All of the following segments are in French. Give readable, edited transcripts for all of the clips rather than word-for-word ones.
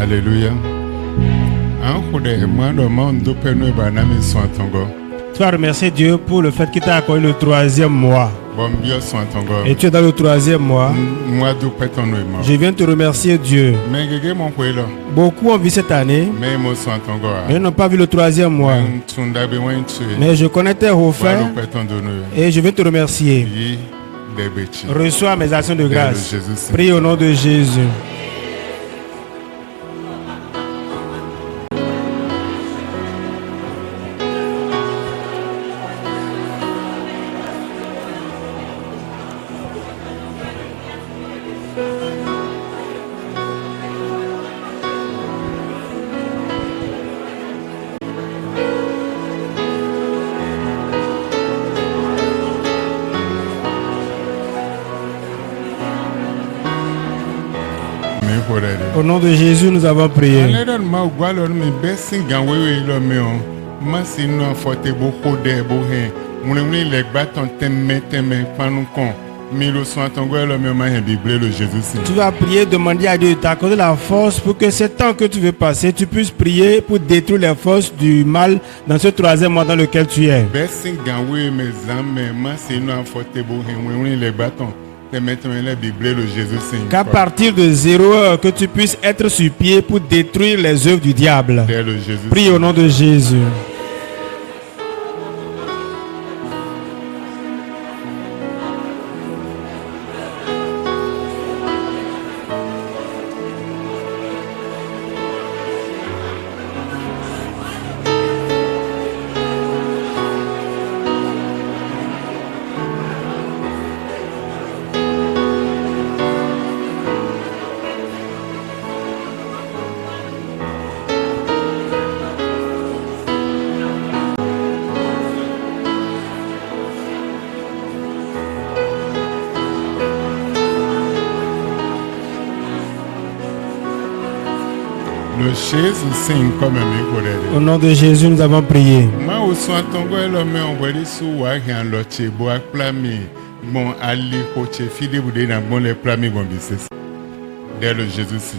Alléluia. Tu vas remercier Dieu pour le fait qu'il t'a accordé le 3e mois. Et tu es dans le 3e mois. Je viens te remercier Dieu. Beaucoup ont vu cette année, mais ils n'ont pas vu le 3e mois. Mais je connais tes refaits et je vais te remercier. Reçois mes actions de grâce. Prie au nom de Jésus. Au nom de Jésus, nous avons prié. Tu vas prier, demander à Dieu de t'accorder la force pour que ce temps que tu veux passer, tu puisses prier pour détruire les forces du mal dans ce 3e mois dans lequel tu es. Qu'à partir de 0 heure, que tu puisses être sur pied pour détruire les œuvres du diable. Prie au nom de Jésus. Au nom de Jésus, nous avons prié.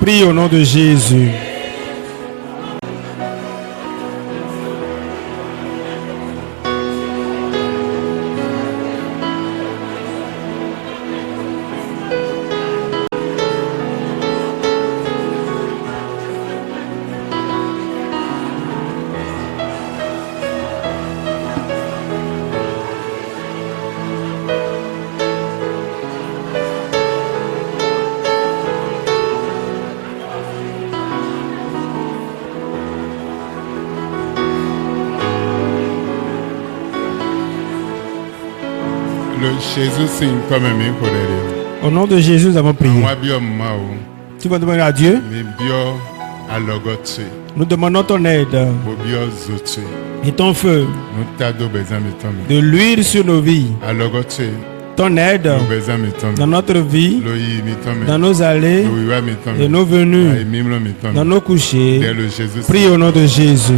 Prie au nom de Jésus. Au nom de Jésus, nous avons prié. Tu vas demander à Dieu. Nous demandons ton aide et ton feu, de l'huile sur nos vies, ton aide dans notre vie, dans nos allées et nos venues, dans nos couchers. Prie au nom de Jésus.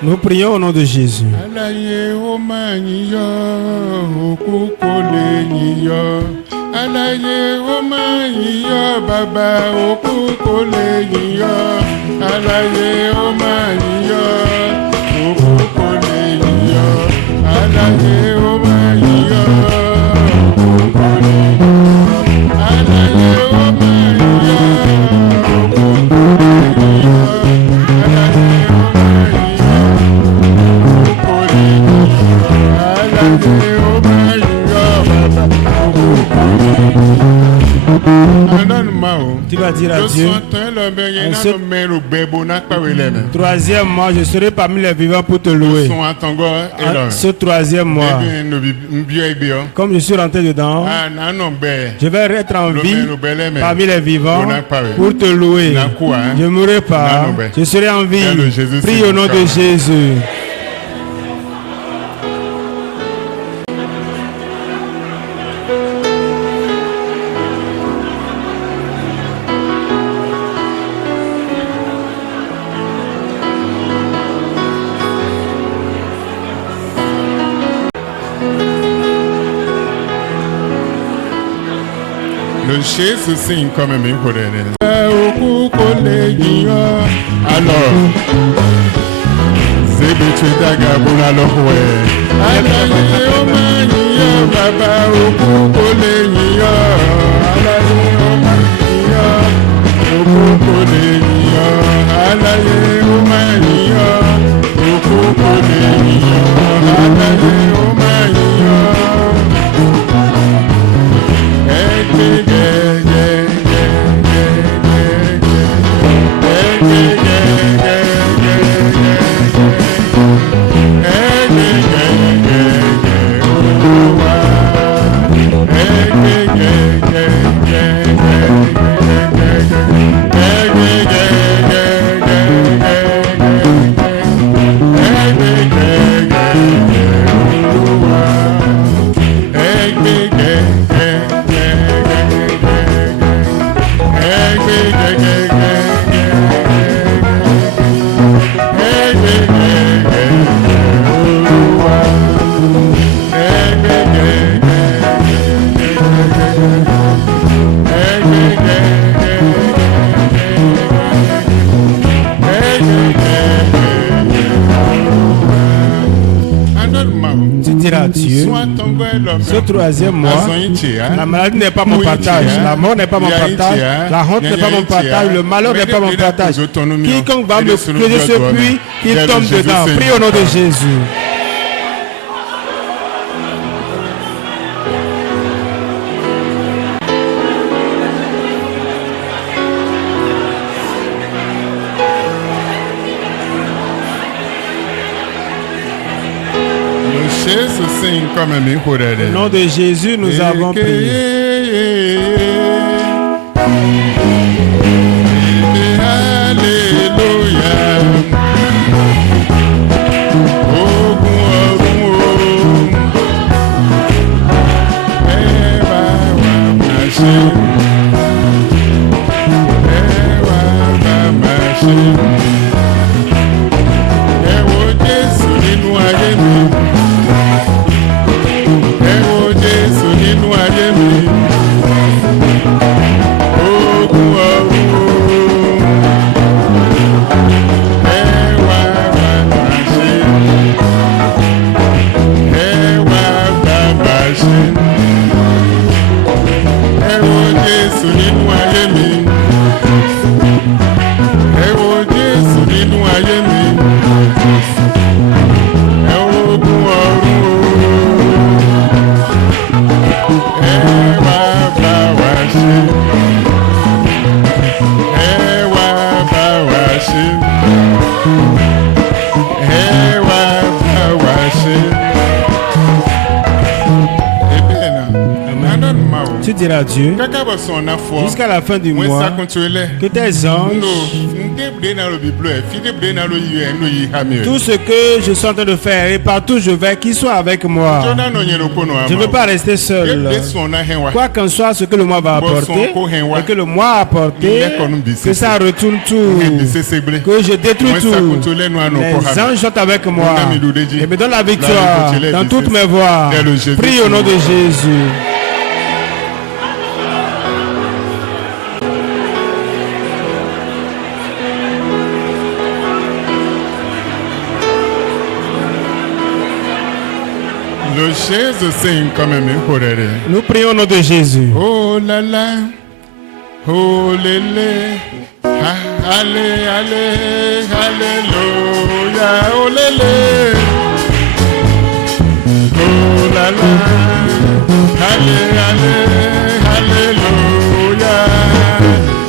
Nous prions au nom de Jésus. Tu vas dire à Dieu, en ce 3e mois, je serai parmi les vivants pour te louer. En ce 3e mois, comme je suis rentré dedans, je vais être en vie parmi les vivants pour te louer. Je ne mourrai pas, je serai en vie. Prie au nom de Jésus. Le Jésus signe comme un micro de alors, c'est tu d'agabula l'ohwe. Alaye omania baba okukolenia. Alaye omania okukolenia. Alaye omania okukolenia. Alaye omania. Ce troisième mois, la maladie n'est pas mon partage, la mort n'est pas mon partage, la honte n'est pas mon partage, le malheur n'est pas mon partage. Quiconque va me creuser ce puits, il tombe dedans. Prie au nom de Jésus. Au nom de Jésus, nous avons prié. Tu diras à Dieu jusqu'à la fin du mois que tes anges, tout ce que je suis en train de faire et partout je vais, qu'ils soient avec moi. Je ne veux pas rester seul. Quoi qu'en soit ce que le mois va apporter et que le mois a apporté, que ça retourne tout, que je détruis tout. Les anges sont avec moi et me donnent la victoire dans toutes mes voies. Prie au nom de Jésus. Nous prions au nom de Jésus. Oh là là, oh lélé, allez, allez, alléluia, oh lélé, oh là là, allez, allez, alléluia,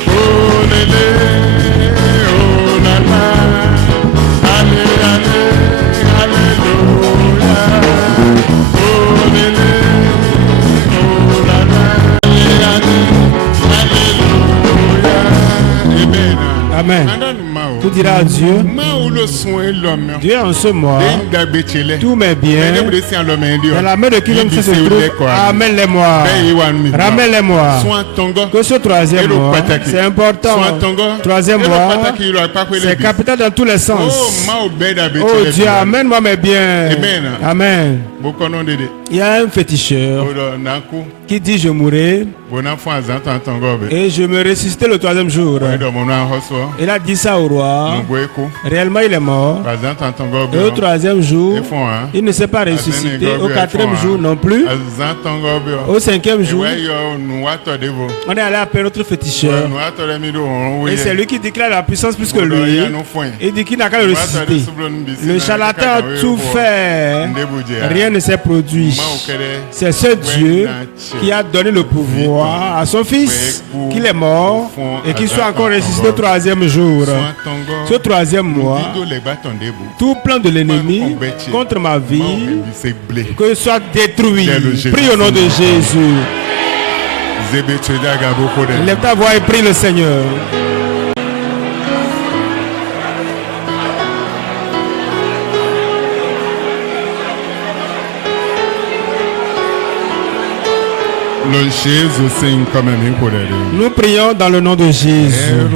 oh lélé, oh là là, allez, allez, alléluia. Amen. Tu diras à Dieu Dieu en ce mois, tous mes biens, dans la main de quiconque se trouve, amène-les-moi. Ramène-les-moi. Que ce troisième mois, c'est important. Troisième mois, c'est capital dans tous les sens. Oh Dieu, amène-moi mes biens. Amen. Il y a un féticheur qui dit je mourrai et je me ressusciterai le troisième jour. Il a dit ça au roi. Réellement il est mort. Et au troisième jour, il ne s'est pas ressuscité. Au quatrième jour non plus. Au cinquième jour, on est allé appeler notre féticheur. Et c'est lui qui déclare la puissance plus que lui. Il dit qu'il n'a qu'à le ressusciter. Le charlatan a tout fait. Rien ne s'est produit. C'est ce Dieu qui a donné le pouvoir à son fils, qu'il est mort et qu'il soit encore ressuscité au troisième jour. Ce troisième mois, tout plan de l'ennemi contre ma vie, que soit détruit. Prie au nom de Jésus. Lève ta voix et prie le Seigneur. Nous prions dans le nom de Jésus.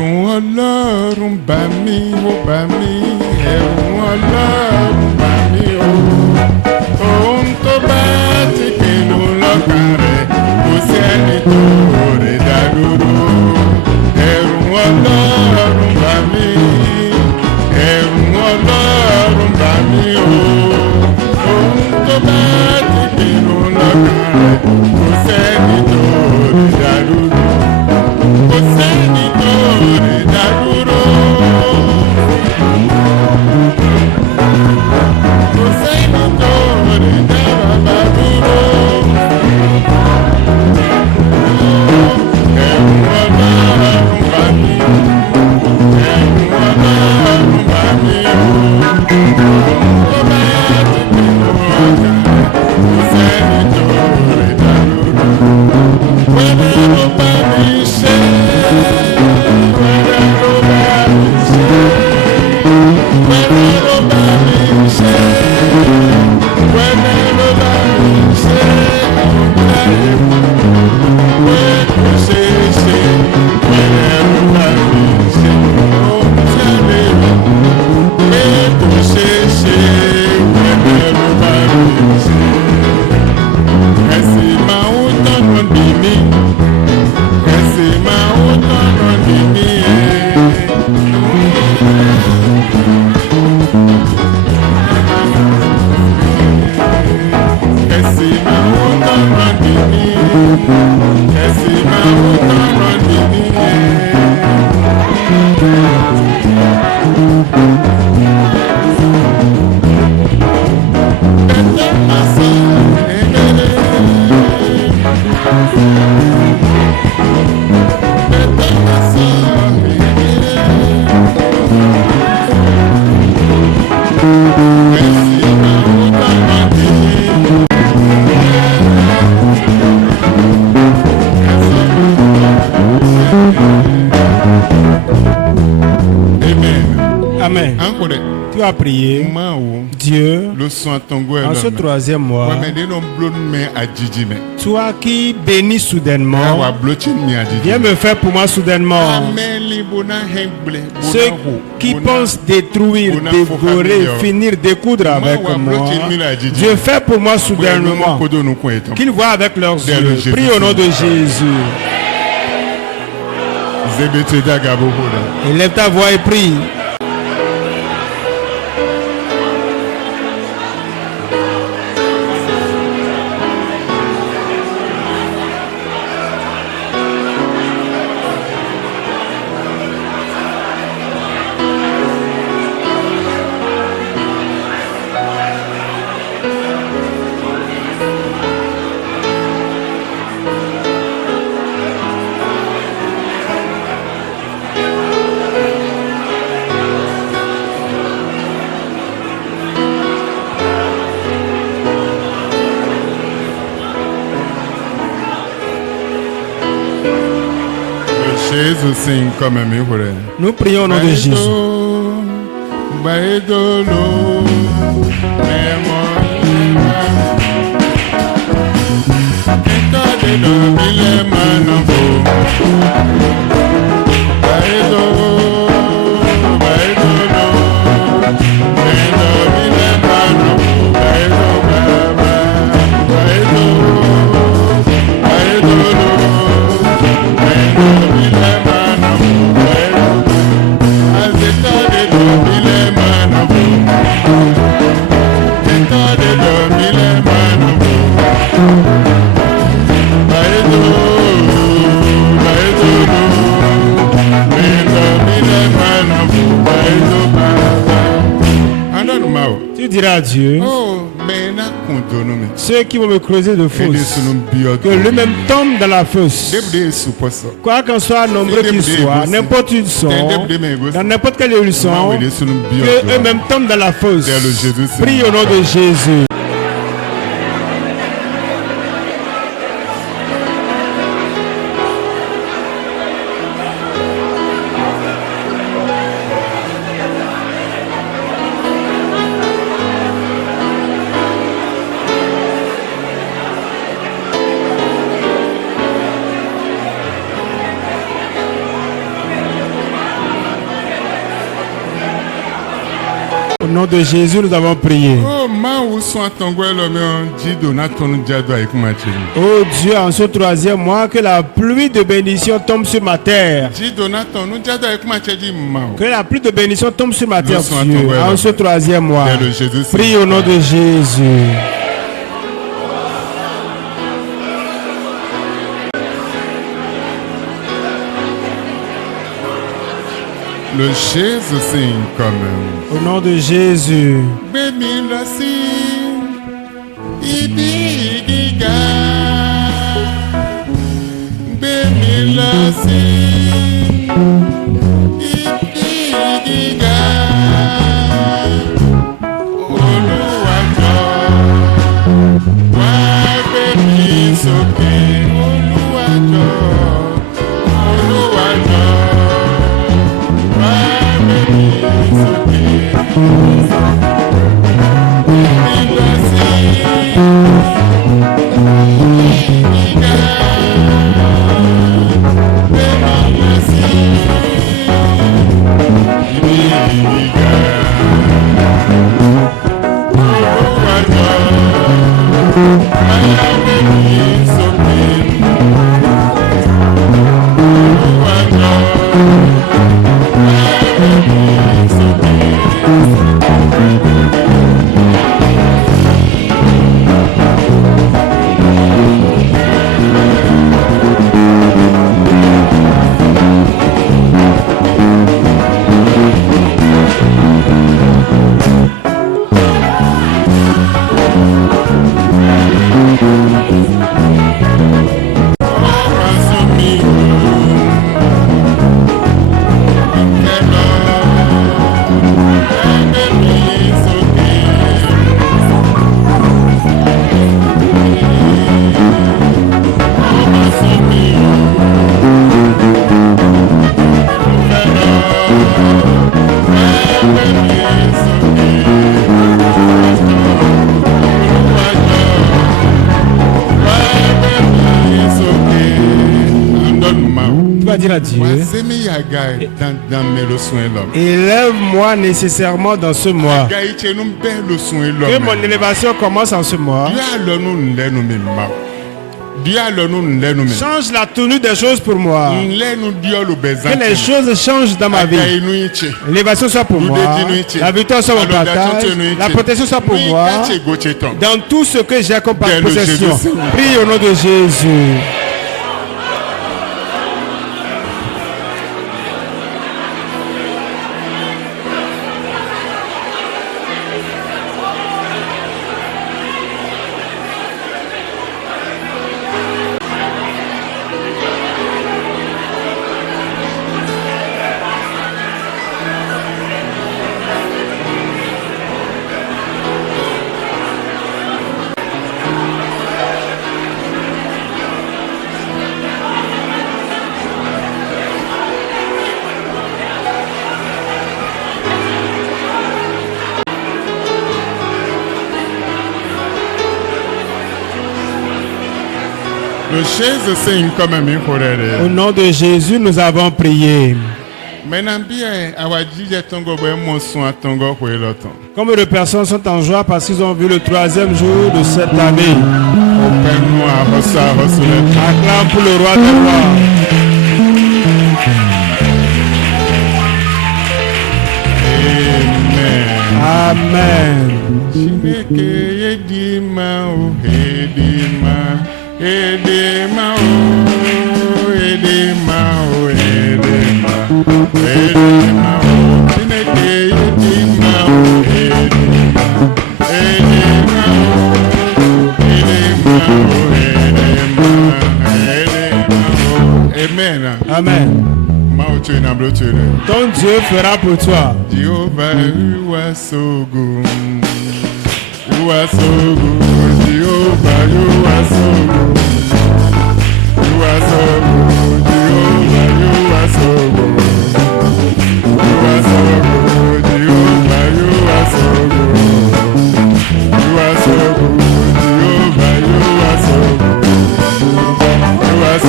À prier, Dieu, en ce troisième mois, toi qui bénis soudainement, viens me faire pour moi soudainement. Ceux qui pensent détruire, dévorer, finir, découdre avec moi, Dieu fait pour moi soudainement, qu'ils voient avec leurs yeux. Prie au nom de Jésus. Élève ta voix et prie. Nous prions au nom de Jésus. Dieu, ceux qui vont me creuser de fosse, que lui-même tombe dans la fosse. Quoi qu'en soit nombreux qu'ils soient, n'importe où ils sont, dans n'importe quelle où ils sont, que eux-mêmes tombent dans la fosse. Prie au nom de Jésus. Au nom de Jésus, nous avons prié. Oh Dieu, en ce troisième mois, que la pluie de bénédiction tombe sur ma terre. Que la pluie de bénédiction tombe sur ma terre, Dieu, en ce troisième mois. Prie au nom de Jésus. Le Jésus signe quand même. Au nom de Jésus. Dire à Dieu, élève-moi nécessairement dans ce mois. Que mon élévation commence en ce mois. Change la tenue des choses pour moi. Que les choses changent dans ma vie. L'élévation soit pour moi. La victoire soit mon partage. La protection soit pour moi. Dans tout ce que j'ai comme possession. Prie au nom de Jésus. Au nom de Jésus, nous avons prié. Combien de personnes sont en joie parce qu'ils ont vu le 3e jour de cette année? Acclame pour le roi des rois. Amen. Amen. Amen. Ton Dieu fera pour toi. Jehovah, you are so good. You are so good. Jehovah, you are so good. You are so good. Jehovah, you are so good. You are so good. Jehovah, you are so good. You are so good. Jehovah, you are so good. You are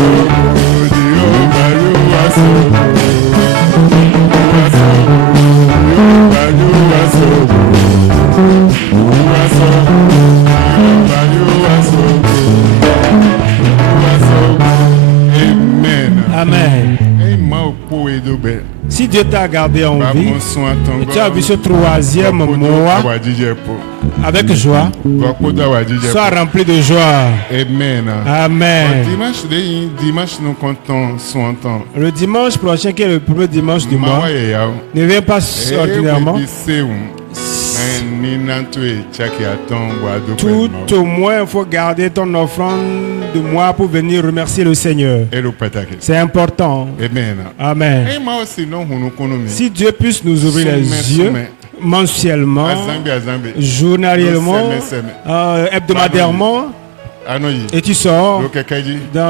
so good. Jehovah, you are so good. Amen. Si Dieu t'a gardé en vie, et tu as vu ce 3e mois avec joie, sois rempli de joie. Amen. Amen. Le dimanche prochain, qui est le premier dimanche du mois, ne viens pas ordinairement. Tout au moins, il faut garder ton offrande de moi pour venir remercier le Seigneur. C'est important. Amen. Si Dieu puisse nous ouvrir les yeux mensuellement, journalièrement, hebdomadairement, et tu sors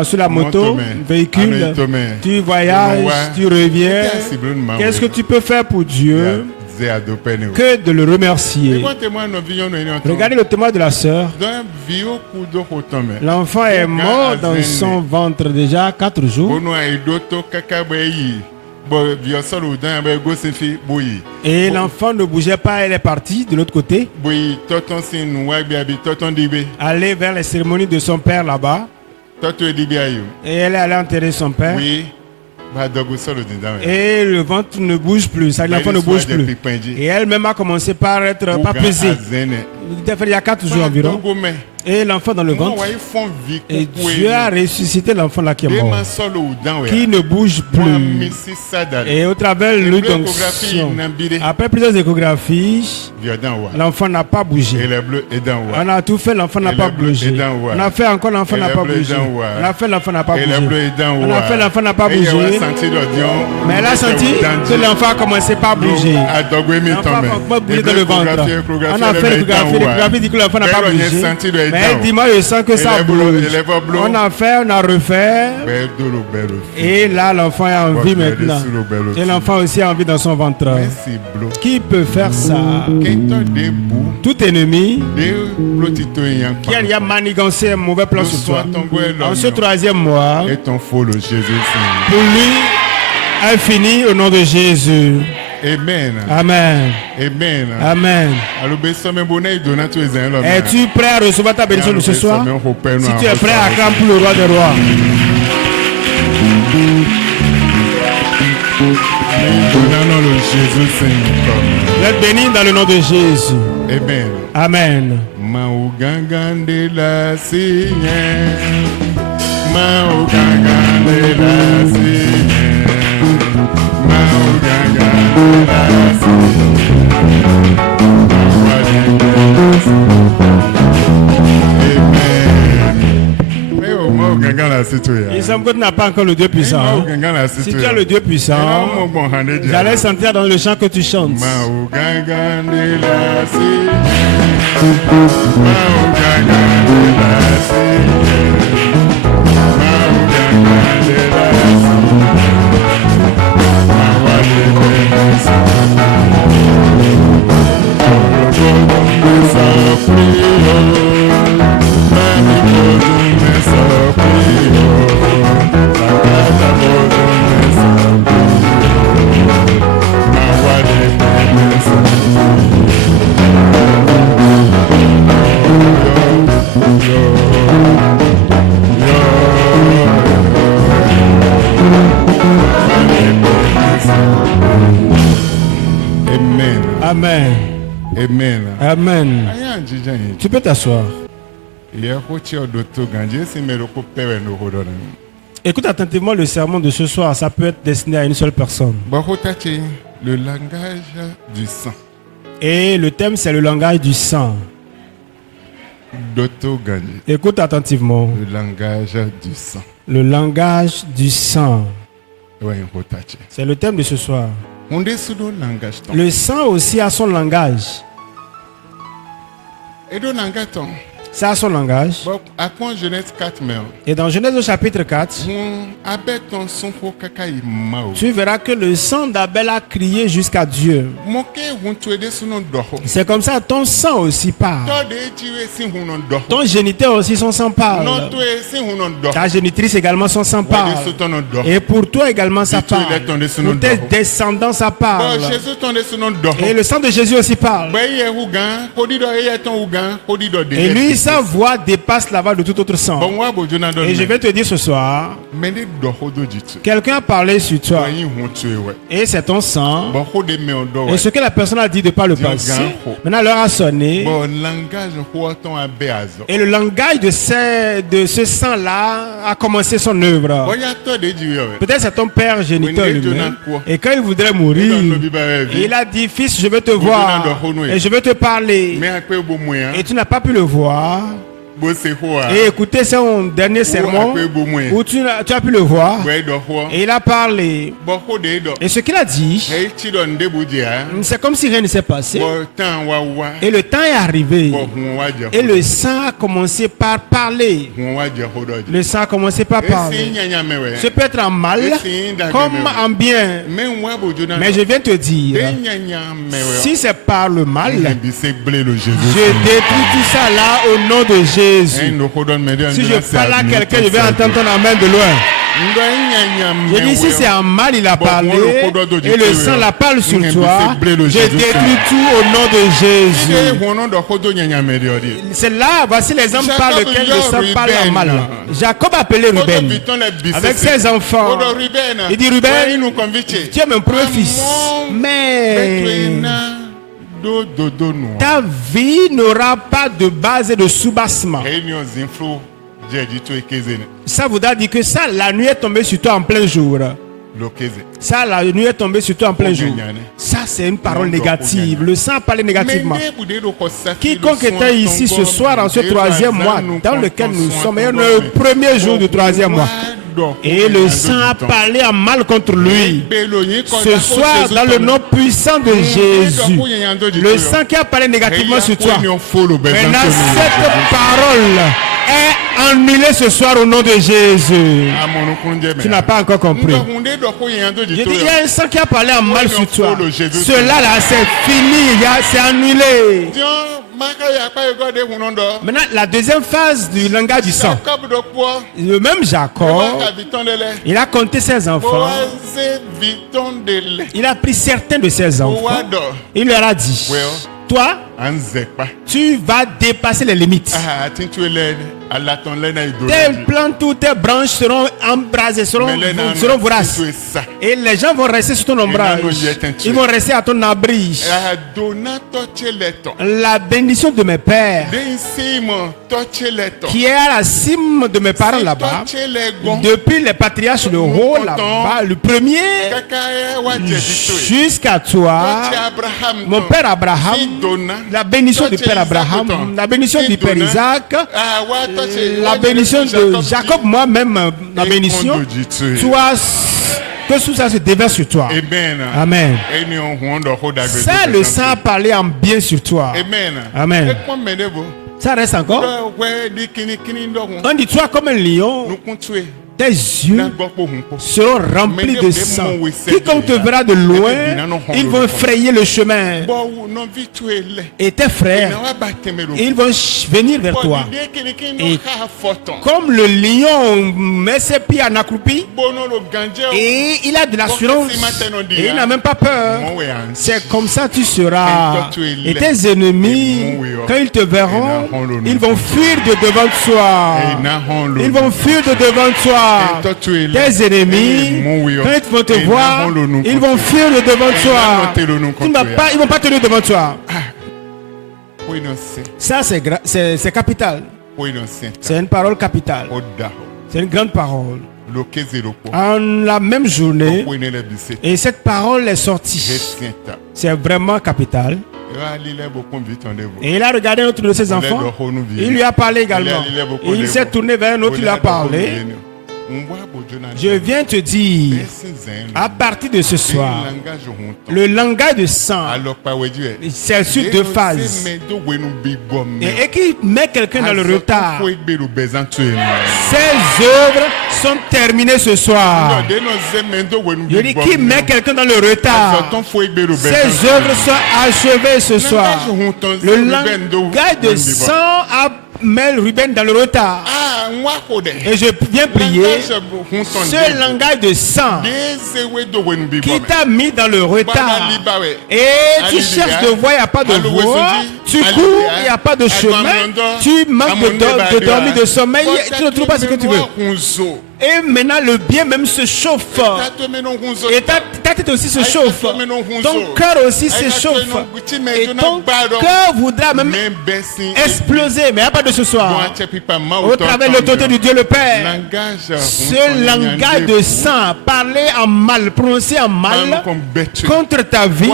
sur la moto, véhicule, tu voyages, tu reviens. Qu'est-ce que tu peux faire pour Dieu que de le remercier? Regardez le témoin de la sœur. L'enfant est mort dans son ventre déjà 4 jours. Et l'enfant ne bougeait pas, elle est partie de l'autre côté, aller vers les cérémonies de son père là-bas. Et elle est allée enterrer son père. Et le ventre ne bouge plus, l'enfant ne bouge plus. Et elle-même a commencé par être pas pesée. Il y a 4 jours environ. Et l'enfant dans le ventre. Et Dieu a ressuscité l'enfant là qui est mort, qui ne bouge plus. Et au travers de l'onction, après plusieurs échographies, l'enfant n'a pas bougé. On a tout fait, l'enfant n'a pas bougé. On a fait encore, l'enfant n'a pas bougé. On a fait, l'enfant n'a pas bougé. On a fait, l'enfant n'a pas bougé. Mais elle a senti que l'enfant a commencé par bouger. L'enfant a bougé dans le ventre. On a fait l'échographie, dit que l'enfant n'a pas bougé. Mais dis-moi, je sens que ça bouge. On a fait, on a refait. Et là, l'enfant a envie maintenant. Et l'enfant aussi a envie dans son ventre. Qui peut faire ça? Tout ennemi qui a manigancé un mauvais plan sur toi en ce 3e mois, pour lui, est fini au nom de Jésus. Amen. Amen. Amen. Amen. Es-tu prêt à recevoir ta bénédiction de ce soir? Si tu es prêt, acclame pour le roi des rois. Vous êtes bénis dans le nom de Jésus. Amen. Amen. Il semble que tu n'as pas encore le Dieu puissant. Si tu as le Dieu puissant, j'allais sentir dans le chant que tu chantes. Sorry. Amen. Amen. Amen. Tu peux t'asseoir. Écoute attentivement le sermon de ce soir. Ça peut être destiné à une seule personne. Le langage du sang. Et le thème, c'est le langage du sang. Écoute attentivement. Le langage du sang. Le langage du sang. C'est le thème de ce soir. Le sang aussi a son langage. Ça a son langage. Et dans Genèse au chapitre 4, tu verras que le sang d'Abel a crié jusqu'à Dieu. C'est comme ça, ton sang aussi parle. Ton géniteur aussi, son sang parle. Ta génitrice également, son sang parle. Et pour toi également, ça parle. Pour tes descendants, ça parle. Et le sang de Jésus aussi parle. Et lui, sa voix dépasse la voix de tout autre sang. Et je vais te dire ce soir, quelqu'un a parlé sur toi. Et c'est ton sang. Et ce que la personne a dit de par le passé, maintenant l'heure a sonné. Et le langage de ce sang-là a commencé son œuvre. Peut-être c'est ton père géniteur lui-même. Et quand il voudrait mourir, il a dit, fils, je veux te voir. Et je veux te parler. Et tu n'as pas pu le voir. Et écoutez son dernier sermon où tu as pu le voir. Et il a parlé. Et ce qu'il a dit, c'est comme si rien ne s'est passé. Et le temps est arrivé. Et le sang a commencé par parler. Le sang a commencé par parler. Ce peut être en mal comme en bien. Mais je viens te dire, si c'est par le mal, je détruis tout ça là au nom de Jésus. Si je parle à quelqu'un, je vais entendre ton amen de loin. Je dis, si c'est en mal, il a parlé, et le sang la parle sur toi, je détruis tout au nom de Jésus. C'est là, voici les hommes par lesquels le sang parle en mal. Jacob a appelé Ruben avec ses enfants. Il dit, Ruben, tu es mon premier fils, mais ta vie n'aura pas de base et de soubassement. Ça voudra dire que ça, la nuit est tombée sur toi en plein jour. Ça, la nuit est tombée sur toi en plein jour. Ça, c'est une parole négative. Le sang a parlé négativement. Quiconque était ici ce soir, en ce troisième mois, dans lequel nous sommes, et le premier jour du troisième mois, et le sang a parlé en mal contre lui. Ce soir, dans le nom puissant de Jésus, le sang qui a parlé négativement sur toi, maintenant cette parole est annulée ce soir au nom de Jésus. Tu n'as pas encore compris. Je dis, il y a un sang qui a parlé en mal sur toi. Cela là, c'est fini, c'est annulé. Maintenant, la deuxième phase du langage du sang. Le même Jacob, il a compté ses enfants. Il a pris certains de ses enfants. Il leur a dit, toi, tu vas dépasser les limites. Tes plantes ou tes branches seront embrasées, seront voraces. Et les gens vont rester sur ton ombrage. Ils vont rester à ton abri. La bénédiction de mes pères, qui est à la cime de mes parents là-bas, depuis les patriarches de haut là-bas, le premier jusqu'à toi, mon père Abraham, la bénédiction du père Abraham, la bénédiction du père Isaac, la bénédiction de Jacob, moi-même, la bénédiction, toi, que tout ça se déverse sur toi. Amen. Ça, le sang a parlé en bien sur toi. Amen. Ça reste encore. On dit, toi comme un lion, tes yeux seront remplis de sang. Quiconque te verra de loin, ils vont frayer le chemin. Et tes frères, ils vont venir vers toi. Et comme le lion met ses pieds en accroupi, et il a de l'assurance, et il n'a même pas peur. C'est comme ça tu seras. Et tes ennemis, quand ils te verront, ils vont fuir de devant toi. Ils vont fuir de devant toi. voir tes ennemis, quand ils vont te voir, ils vont fuir devant toi. Ils vont pas tenir devant toi. Ça, c'est capital. C'est une parole capitale. C'est une grande parole. En la même journée, et cette parole est sortie. C'est vraiment capital. Et il a regardé un autre de ses enfants. Il lui a parlé également. Et il s'est tourné vers un autre, il lui a parlé. Je viens te dire, à partir de ce soir, le langage de sang, c'est sur deux phases. Et qui met quelqu'un dans le retard. Ces œuvres sont terminées ce soir. Je dis, qui met quelqu'un dans le retard. Ces œuvres sont achevées ce soir. Le langage de sang a met Ruben dans le retard. Et je viens prier. Ce langage de sang qui t'a mis dans le retard. Et tu cherches de voie, il n'y a pas de voie. Tu cours, il n'y a pas de chemin. Tu manques de dormir, de sommeil. Tu ne trouves pas ce que tu veux. Et maintenant le bien même se chauffe. Et ta tête aussi se chauffe. Ton cœur aussi se chauffe. Et ton cœur voudra même exploser. Mais il n'y a pas de ce soir. Au travers de l'autorité du Dieu le Père. Ce langage de sang, parler en mal, prononcer en mal contre ta vie.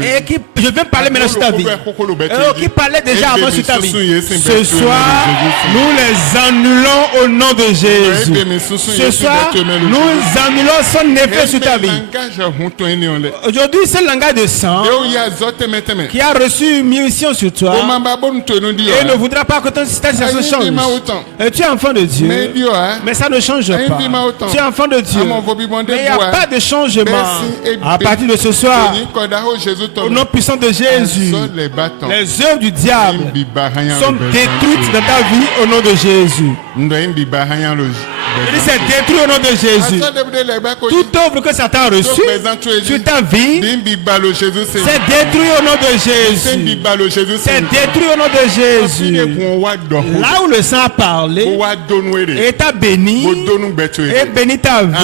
Et qui, je vais parler maintenant sur ta vie. Et qui parlait déjà avant sur ta vie. Ce soir, nous les annulons au nom de Jésus. Ce soir, nous annulons son effet sur ta vie. Aujourd'hui, c'est le langage de sang qui a reçu une mission sur toi et ne voudra pas que ton situation change. Et tu es enfant de Dieu, mais ça ne change pas. Tu es enfant de Dieu, mais il n'y a pas de changement. À partir de ce soir, au nom puissant de Jésus, les œuvres du diable sont détruites dans ta vie au nom de Jésus. Il s'est détruit au nom de Jésus. Toute œuvre que Satan a reçue sur ta vie, c'est détruit au nom de Jésus. C'est détruit au nom de Jésus. Là où le sang a parlé et t'a béni et béni ta vie,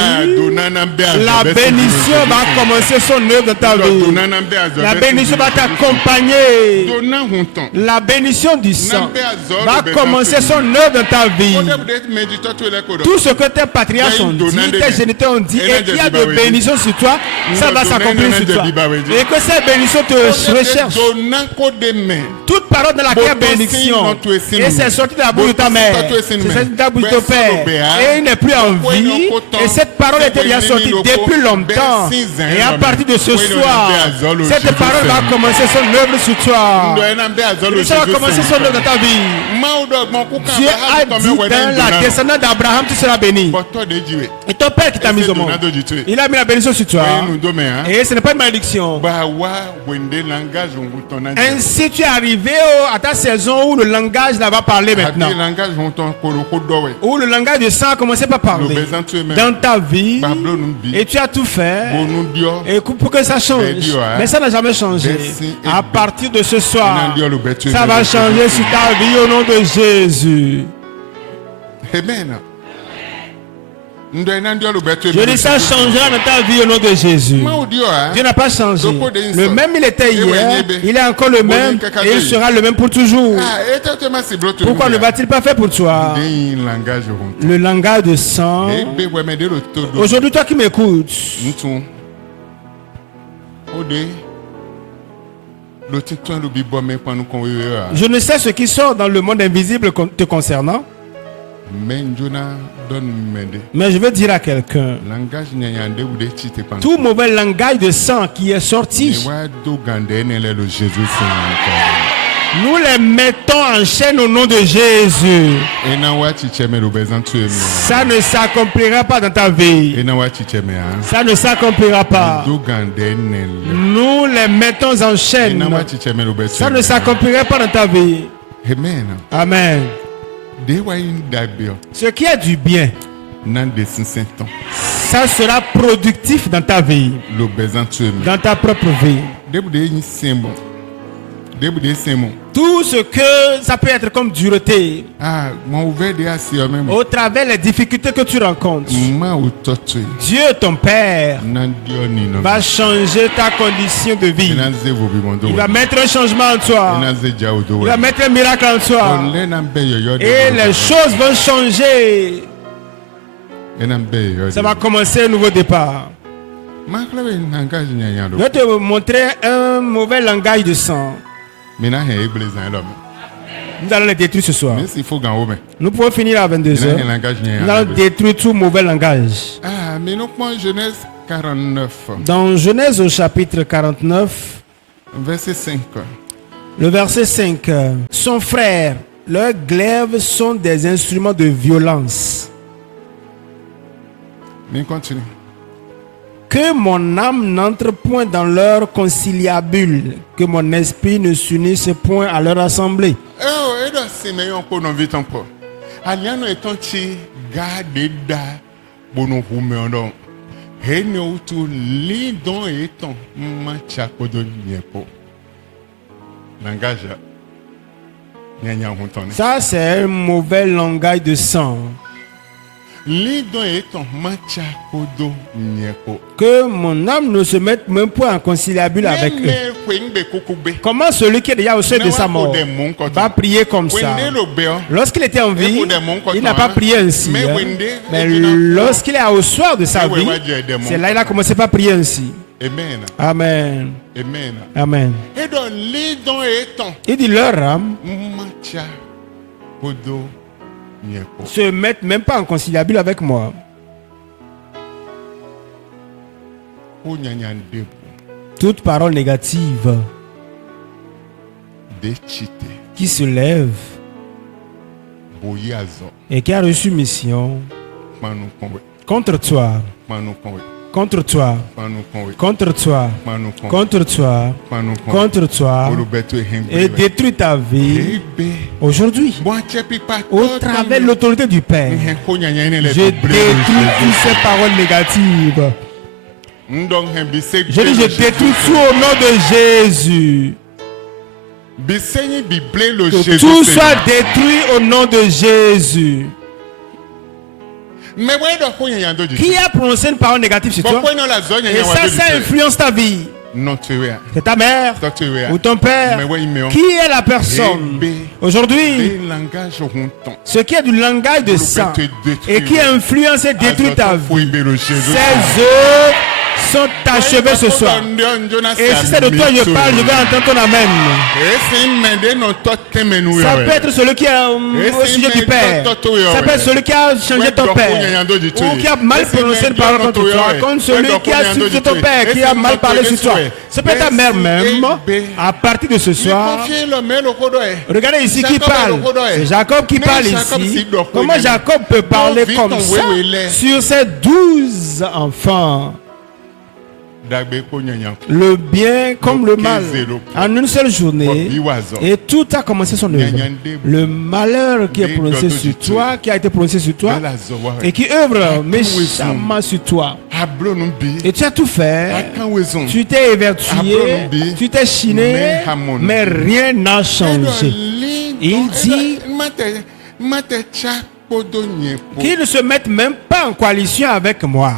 la bénédiction va commencer son œuvre dans ta vie. La bénédiction va t'accompagner. La bénédiction du sang va commencer son œuvre dans ta vie. Tout ce que tes patriarches ont dit, tes géniteurs ont dit, et qu'il y a de bénédictions sur toi, ça va s'accomplir sur toi. Et que ces bénédictions te recherchent. Toute parole dans laquelle bénédiction, et c'est sorti de la bouche de ta mère, c'est sorti de la bouche de ton père, et il n'est plus en vie, et cette parole était déjà sortie depuis longtemps. Et à partir de ce soir, cette parole va commencer son œuvre sur toi. Et ça va commencer son œuvre dans ta vie. Dieu a dit dans la descendance d'Abraham, tu seras béni. Et ton père qui t'a mis au monde, il a mis la bénédiction sur toi. Et ce n'est pas une malédiction. Ainsi tu es arrivé à ta saison où le langage là va parler maintenant. Où le langage de sang a commencé par parler dans ta vie. Et tu as tout fait. Et pour que ça change. Mais ça n'a jamais changé. À partir de ce soir, ça va changer sur ta vie au nom de Jésus. Amen. Je dis ça changera dans ta vie au nom de Jésus. Dieu n'a pas changé. Le même il était hier, il est encore le même et il sera le même pour toujours. Pourquoi ne va-t-il pas faire pour toi? Le langage de sang. Aujourd'hui, toi qui m'écoutes, je ne sais ce qui sort dans le monde invisible te concernant. Mais je veux dire à quelqu'un, tout mauvais langage de sang qui est sorti, nous les mettons en chaîne au nom de Jésus. Ça ne s'accomplira pas dans ta vie. Ça ne s'accomplira pas. Nous les mettons en chaîne. Ça ne s'accomplira pas dans ta vie. Amen. Ce qui est du bien, ça sera productif dans ta vie, dans ta propre vie. Tout ce que ça peut être comme dureté. Au travers des difficultés que tu rencontres. Dieu, ton Père, va changer ta condition de vie. Il va mettre un changement en toi. Il va mettre un miracle en toi. Et les choses vont changer. Ça va commencer un nouveau départ. Je vais te montrer un mauvais langage de sang. Nous allons les détruire ce soir. Nous pouvons finir à 22h. Nous allons détruire tout mauvais langage. Dans Genèse au chapitre 49, verset 5. Le verset 5. Son frère, leurs glaives sont des instruments de violence. Mais continue. Que mon âme n'entre point dans leur conciliabule, que mon esprit ne s'unisse point à leur assemblée. Ça, c'est un mauvais langage de sang. Que mon âme ne se mette même pas en conciliabule avec eux. Comment celui qui est déjà au seuil de sa mort va prier comme ça? Lorsqu'il était en vie, il n'a pas prié ainsi. Mais lorsqu'il est au soir de sa vie, c'est là qu'il a commencé par prier ainsi. Amen. Amen. Il dit leur âme se mettent même pas en conciliabule avec moi. Toute parole négative qui se lève et qui a reçu mission contre toi, contre toi, contre toi, contre toi, contre toi, et détruit ta vie aujourd'hui. Au travers de l'autorité du Père, je détruis toutes ces paroles négatives. Je dis, je détruis tout au nom de Jésus. Que tout soit détruit au nom de Jésus. Qui a prononcé une parole négative sur toi? Et ça influence ta vie. C'est ta mère ou ton père. Qui est la personne? Aujourd'hui, ce qui est du langage de sang et qui influence et détruit ta vie, ces œufs sont achevés ce soir. Et si c'est de toi je parle, je vais entendre ton amen. Ça peut être celui qui est au sujet du Père. Ça peut être celui qui a changé ton père. Ou qui a mal prononcé une parole contre toi. Comme celui qui a suivi ton père, qui a mal parlé sur toi. Ça peut être ta mère même. À partir de ce soir, regardez ici qui parle. C'est Jacob qui parle ici. Comment Jacob peut parler comme ça sur ses 12 enfants? Le bien comme le mal en une seule journée, et tout a commencé son œuvre. Le malheur qui est prononcé sur toi, qui a été prononcé sur toi et qui œuvre méchamment sur toi, et tu as tout fait, tu t'es évertué, tu t'es chiné, mais rien n'a changé. Il dit qu'ils ne se mettent même pas en coalition avec moi.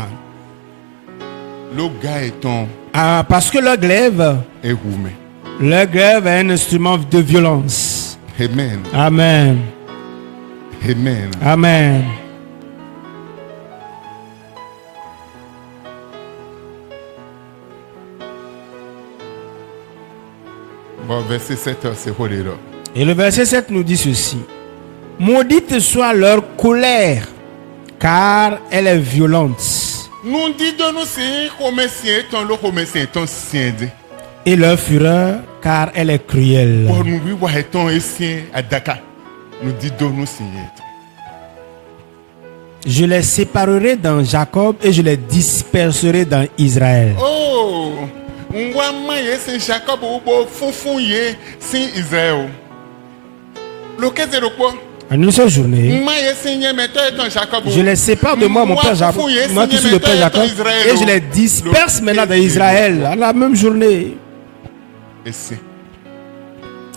Parce que leur glaive est un instrument de violence. Amen. Amen. Amen. Amen. Bon, verset 7, c'est quoi là? Et le verset 7 nous dit ceci. Maudite soit leur colère, car elle est violente. Et leur fureur, car elle est cruelle. Je les séparerai dans Jacob et je les disperserai dans Israël. Oh, en une seule journée, je les sépare de moi, mon père Jacob, moi qui suis le père Jacob, et je les disperse maintenant dans Israël, à la même journée.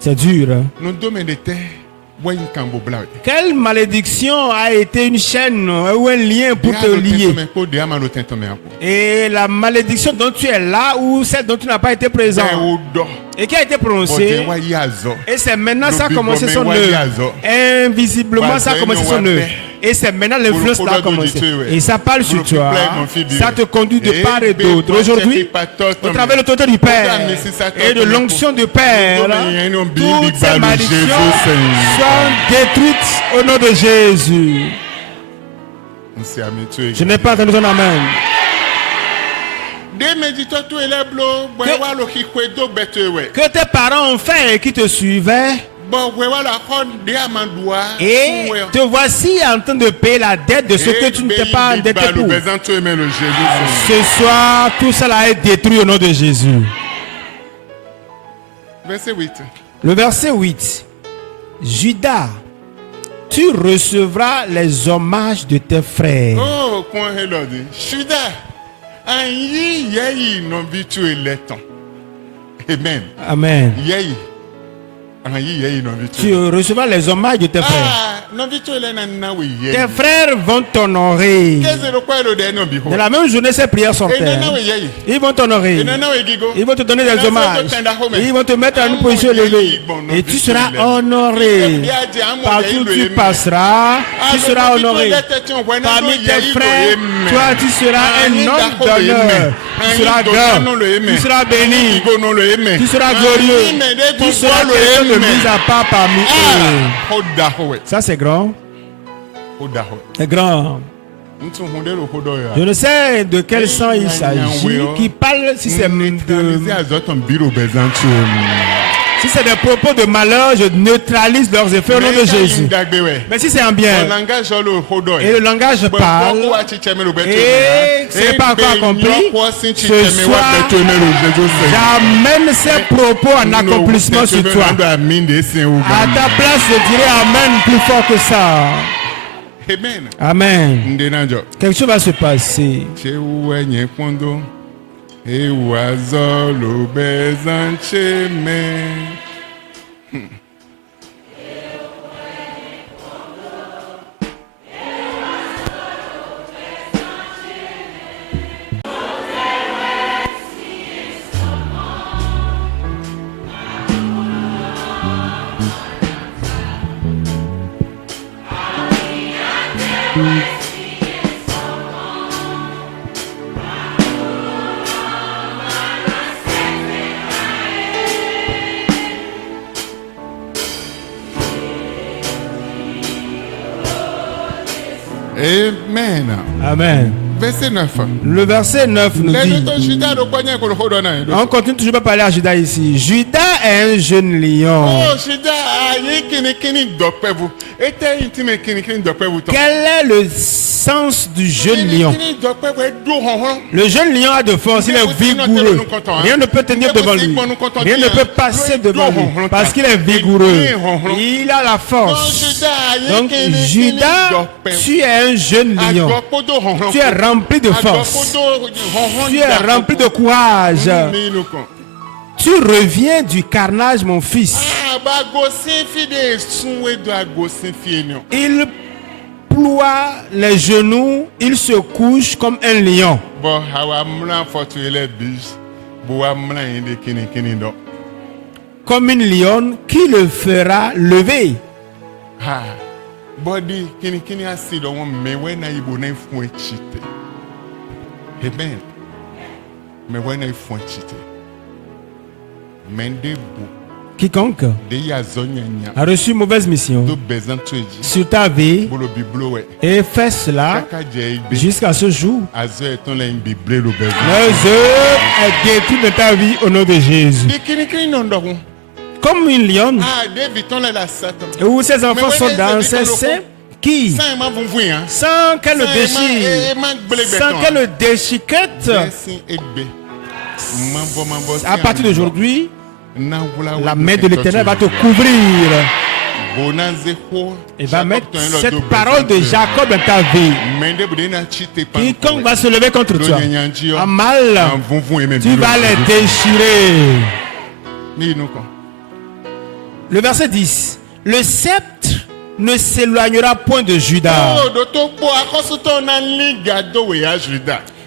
C'est dur. Quelle malédiction a été une chaîne ou un lien pour te lier? Et la malédiction dont tu es là ou celle dont tu n'as pas été présent et qui a été prononcée, et c'est maintenant ça a commencé son œuvre. Invisiblement ça a commencé son œuvre. Et c'est maintenant l'influence qui a commencé. Et ça parle sur toi. Ça te conduit de part et d'autre. Aujourd'hui, au travers de l'autorité du Père et de l'onction du Père, toutes ces malédictions sont détruites au nom de Jésus. Je n'ai pas entendu ton amen. Que tes parents ont fait et qui te suivaient, et te voici en train de payer la dette de ce que tu ne t'es pas endetté pour. Ce soir, tout cela est détruit au nom de Jésus. Le verset 8. Judas, tu recevras les hommages de tes frères. Oh, Judas, amen. Amen. Tu recevras les hommages de tes frères. Tes frères vont t'honorer. Dans la même journée, ces prières sont faites. Ils vont t'honorer. Ils vont te donner des hommages. Ils vont te mettre à une position élevée. Et tu seras honoré. Partout où tu passeras, tu seras honoré. Parmi tes frères, toi, tu seras un homme d'honneur. Tu seras grand. Tu seras béni. Tu seras glorieux. Tu seras quelqu'un de mis à part parmi eux. Ça, c'est grand. C'est grand. Je ne sais de quel sang il s'agit. Qui parle si c'est si c'est des propos de malheur, je neutralise leurs effets au nom de Jésus. Mais si c'est un bien, et le langage parle, et ce n'est pas encore accompli, ce soir, j'amène ces propos en accomplissement sur toi. À ta place, je dirais Amen plus fort que ça. Amen. Quelque chose va se passer. Amen. Amen. Verset 9. Le verset 9 nous dit. On continue toujours à parler à Judas ici. Judas est un jeune lion. Quel est le sens du jeune lion? Le jeune lion a de force, il est vigoureux. Rien ne peut tenir devant lui. Rien ne peut passer devant lui parce qu'il est vigoureux. Il a la force. Donc Judas, tu es un jeune lion. Tu es rempli de force. Tu es rempli de courage. Tu reviens du carnage, mon fils. Il ploie les genoux, il se couche comme un lion. Comme une lionne qui le fera lever. Quiconque a reçu une mauvaise mission sur ta vie et fait cela jusqu'à ce jour, leurs œuvres est détruite de ta vie au nom de Jésus. Comme une lionne où ses enfants sont dans ses seins qui, sans qu'elle le déchire, sans qu'elle le déchiquette, à partir d'aujourd'hui, la main de l'Éternel va te couvrir et va mettre cette parole de Jacob dans ta vie. Quiconque va se lever contre toi en mal, tu vas les déchirer. Le verset 10. Le sceptre ne s'éloignera point de Juda,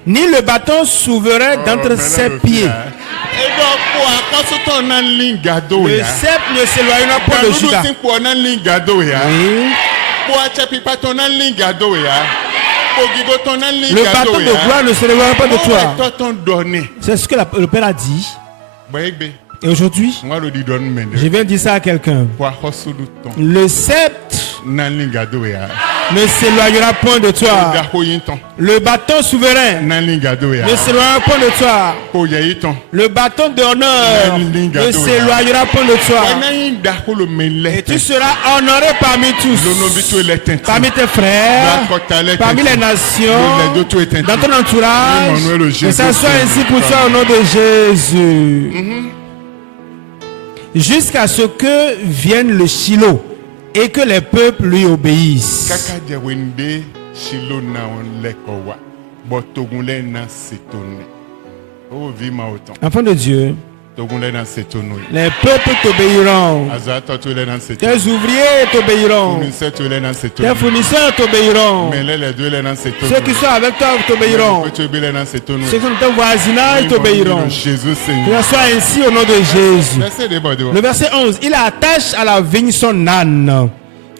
ni le bâton souverain d'entre ses pieds. Le sceptre ne s'éloignera point de Juda. Oui. Le bâton de gloire ne s'éloignera pas de toi. C'est ce que le Père a dit. Et aujourd'hui, je viens dire ça à quelqu'un. Le sceptre ne s'éloignera point de toi. Le bâton souverain ne s'éloignera point de toi. Le bâton d'honneur ne s'éloignera point de toi. Et tu seras honoré parmi tous, parmi tes frères, parmi les nations, dans ton entourage. Que ça soit ainsi pour toi au nom de Jésus. Jusqu'à ce que vienne le Shiloh et que les peuples lui obéissent. Enfant de Dieu, les peuples t'obéiront. Tes ouvriers t'obéiront. Tes fournisseurs t'obéiront. Ceux qui sont avec toi t'obéiront. Ceux qui sont dans ton voisinage t'obéiront. Que ce soit ainsi au nom de Jésus. Le verset 11. Il attache à la vigne son âne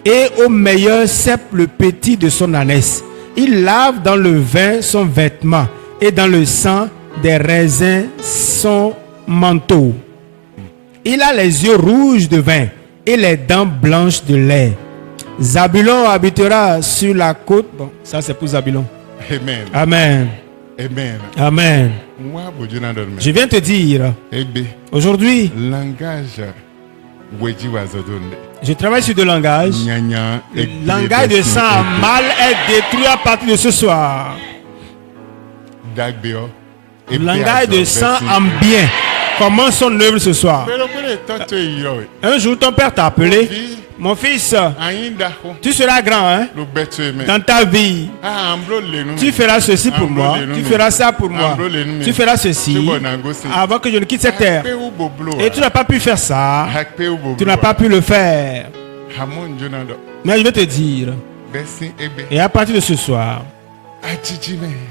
et au meilleur cep le petit de son ânesse. Il lave dans le vin son vêtement et dans le sang des raisins son manteau. Il a les yeux rouges de vin et les dents blanches de lait. Zabulon habitera sur la côte. Bon, ça c'est pour Zabulon. Amen. Amen. Amen. Amen. Je viens te dire, aujourd'hui, je travaille sur le langage. Le langage de sang mal est détruit à partir de ce soir. Le langage de sang en bien commence son œuvre ce soir. Un jour, ton père t'a appelé. Mon fils, tu seras grand, hein? Dans ta vie. Tu feras ceci pour moi. Tu feras ça pour moi. Tu feras ceci avant que je ne quitte cette terre. Et tu n'as pas pu faire ça. Tu n'as pas pu le faire. Mais je vais te dire. Et à partir de ce soir,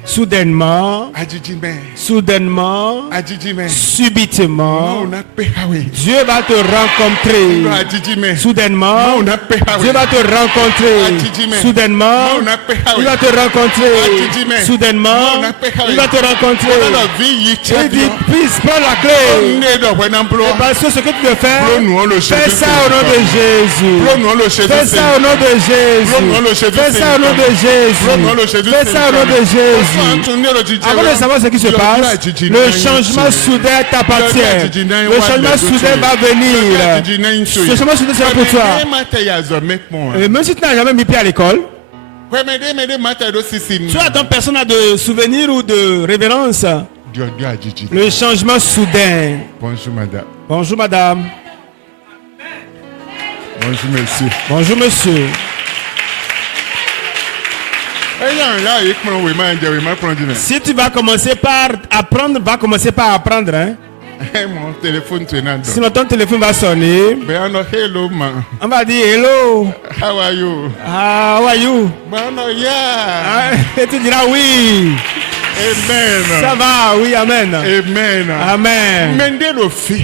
soudainement, subitement, Dieu va te rencontrer. Soudainement, Dieu va te rencontrer. Soudainement, il va te rencontrer. Soudainement, il va te rencontrer. Il dit, puisse prendre la clé. Et parce que ce que tu veux faire, fais ça au nom de Jésus. Fais ça au nom de Jésus. Fais ça au nom de Jésus. Fais ça au nom de Jésus. Avant de savoir ce qui se passe, le changement soudain t'appartient. Le changement soudain va venir. Ce changement soudain sera pour toi. Et même si tu n'as jamais mis pied à l'école, tu attends personne n'a de souvenir ou de révérence. Le changement soudain. Bonjour madame. Bonjour madame. Bonjour monsieur. Bonjour monsieur. Si tu vas commencer par apprendre, va commencer par apprendre, hein? Mon téléphone tourne. Sinon ton téléphone va sonner. Hello ma. On va dire hello. How are you? How are you? Yeah. Et tu diras oui. Amen. Ça va, oui, amen. Amen. Amen.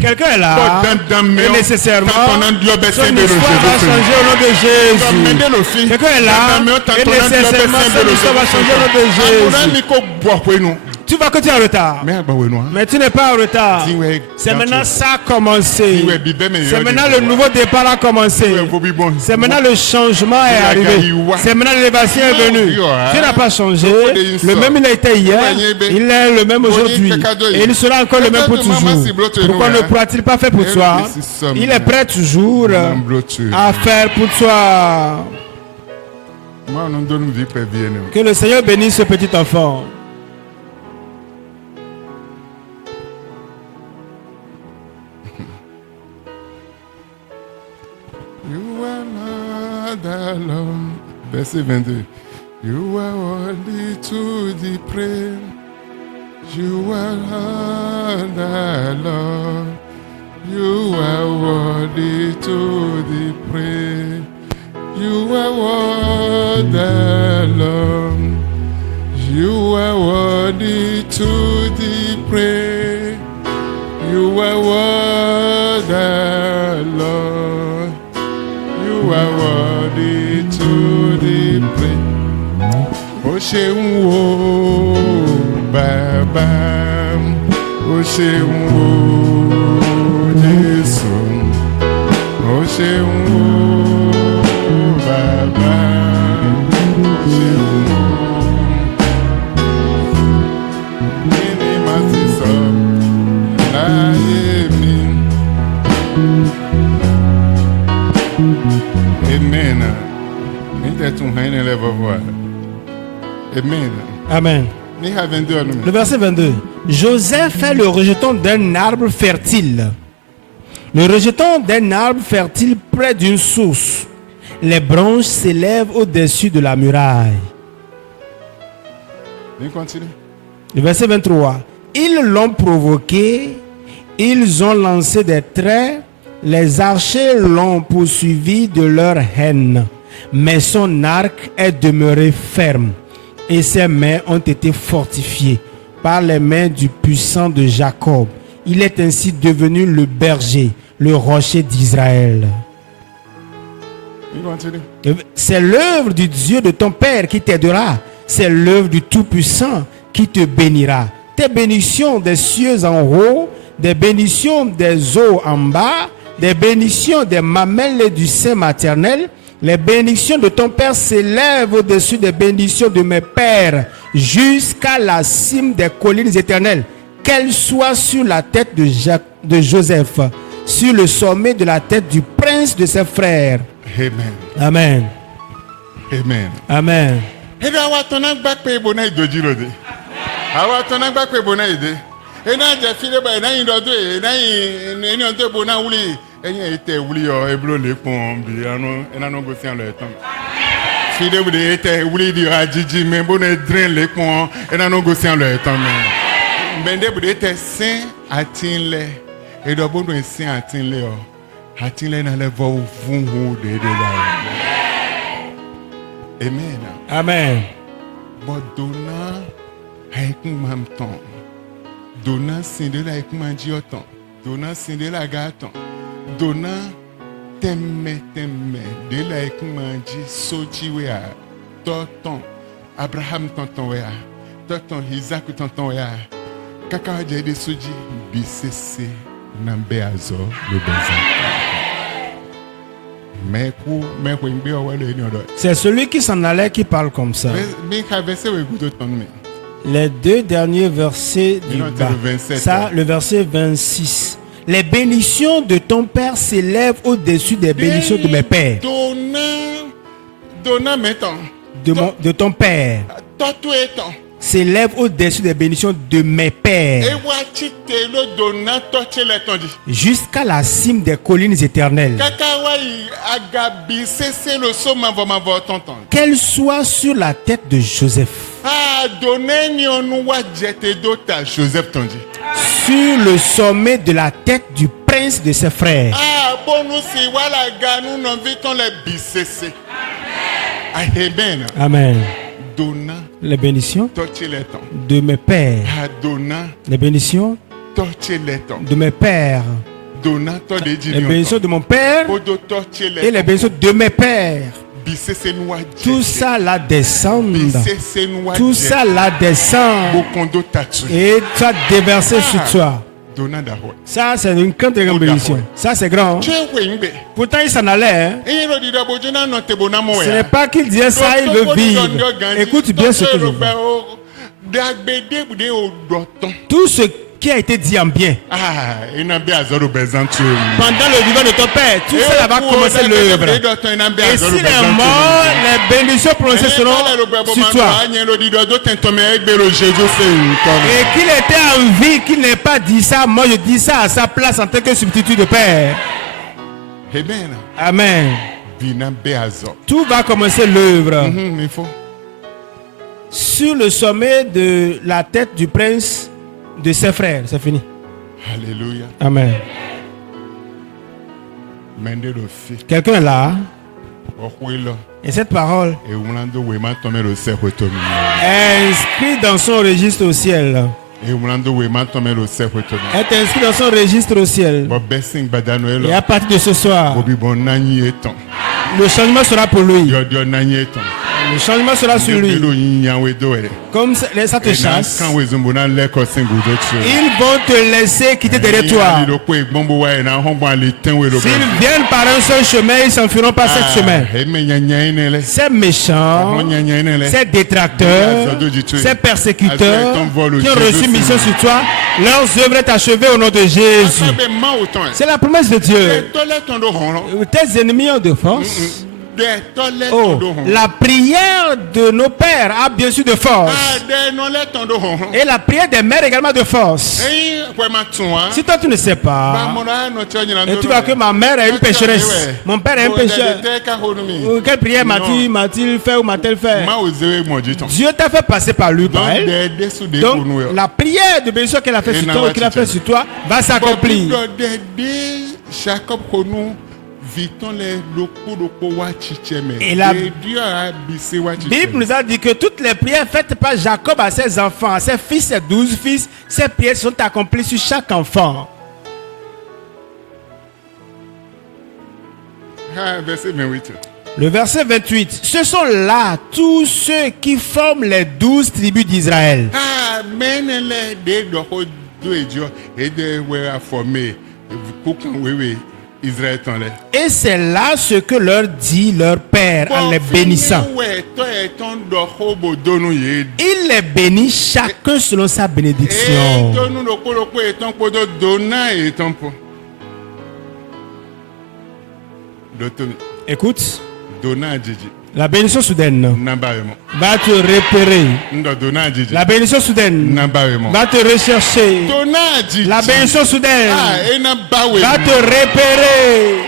Quelqu'un est là. Et nécessairement, son histoire va changer au nom de Jésus. Quelqu'un est là. Et nécessairement, son histoire va changer au nom de Jésus. Tu vois que tu es en retard. Mais tu n'es pas en retard. C'est maintenant ça a commencé. C'est maintenant le nouveau départ a commencé. C'est maintenant le changement est arrivé. C'est maintenant l'élévation est venue. Tu n'as pas changé. Le même il a été hier. Il est le même aujourd'hui. Et il sera encore le même pour toujours. Pourquoi ne pourra-t-il pas faire pour toi? Il est prêt toujours à faire pour toi. Que le Seigneur bénisse ce petit enfant. Verset 22. You are worthy to be praised. You are the Lord. You are worthy to the Lord. You are worthy to be praised. You are worthy, Lord. You are worthy to be praised. O ṣeun o Baba, o ṣeun o Jésù, o ṣeun o Baba, o ṣeun o. Kíni màá ti sọ láyé mi? Amen. Amen. Amen. Le verset 22. Joseph est le rejeton d'un arbre fertile. Le rejeton d'un arbre fertile près d'une source. Les branches s'élèvent au-dessus de la muraille. Le verset 23. Ils l'ont provoqué, ils ont lancé des traits, les archers l'ont poursuivi de leur haine. Mais son arc est demeuré ferme et ses mains ont été fortifiées par les mains du puissant de Jacob. Il est ainsi devenu le berger, le rocher d'Israël. C'est l'œuvre du Dieu de ton Père qui t'aidera. C'est l'œuvre du Tout-Puissant qui te bénira. Tes bénédictions des cieux en haut, des bénédictions des eaux en bas, des bénédictions des mamelles du sein maternel. Les bénédictions de ton Père s'élèvent au-dessus des bénédictions de mes pères jusqu'à la cime des collines éternelles, qu'elles soient sur la tête de Joseph, sur le sommet de la tête du prince de ses frères. Amen. Amen. Amen. Amen. Enye ite wuli yo eblo le pon bi anu enano go si an le tan fide bu de ite wuli di ajiji me bo ne drain le pon enano go si an le tan me bende bu de ite sin atinle e do bo no sin atinle o atinle na le vo fun hu de la. Amen. Amen. Bo dona haikun mam ton dona sin de la haikun manji oton dona sin de la gaton dona teme de la ekumanji soji wea toton Abraham tonton wea toton Isaac tonton wea kaka je de soji bisese nambe azo le bezan. C'est celui qui s'en allait qui parle comme ça. Les deux derniers versets du bas. Ça, le verset 26. Les bénédictions de ton Père s'élèvent au-dessus des bénédictions de mes pères. De ton Père s'élève au-dessus des bénédictions de mes pères jusqu'à la cime des collines éternelles, qu'elle soit sur la tête de Joseph, sur le sommet de la tête du prince de ses frères. Amen. Les bénédictions de mes pères, les bénédictions de mes pères, les bénédictions de mon père et les bénédictions de mes pères. Tout ça là descend. Tout ça là descend. Et ça déversé sur toi. Ça c'est une grande bénédiction. Ça c'est grand. Pourtant il s'en allait. Hein? Ce n'est pas qu'il disait ça, il veut vivre. Écoute bien ce que je veux. Tout ce qui a été dit en bien pendant le vivant de ton père, tout ça va commencer l'œuvre. Et s'il est mort, les bénédictions prononcées seront sur toi. Et qu'il était en vie, qu'il n'ait pas dit ça, moi je dis ça à sa place en tant que substitut de père. Amen. Tout va commencer l'œuvre. Sur le sommet de la tête du prince de ses frères. C'est fini. Alléluia. Amen. Quelqu'un là, Et cette parole est inscrite dans son registre au ciel. Est inscrit dans son registre au ciel. Et à partir de ce soir, le changement sera pour lui. Le changement sera sur lui. Comme ça te chasse, ils vont te laisser quitter derrière toi. S'ils viennent par un seul chemin, ils s'enfuiront par sept chemins. Ces méchants, ces détracteurs, ces persécuteurs qui ont reçu mission sur toi, leurs œuvres est achevée au nom de Jésus. C'est la promesse de Dieu. Tes ennemis ont de force. Oh, la prière de nos pères a bien sûr de force. Et la prière des mères également de force. Si toi tu ne sais pas, et tu vois que ma mère est une pécheresse, mon père est un pécheur, quelle prière m'a-t-il fait ou m'a-t-elle fait? Dieu t'a fait passer par lui, par elle. Donc la prière de bénédiction qu'elle a fait sur toi, qu'il a fait sur toi, va s'accomplir. Et la Bible nous a dit que toutes les prières faites par Jacob à ses enfants, à ses fils, ses 12 fils, ces prières sont accomplies sur chaque enfant. Le verset 28. Ce sont là tous ceux qui forment les 12 tribus d'Israël. Et c'est là ce que leur dit leur père en les bénissant. Il les bénit chacun selon sa bénédiction. Écoute. La bénédiction soudaine va te repérer. La bénédiction soudaine va te rechercher. La bénédiction soudaine va te repérer.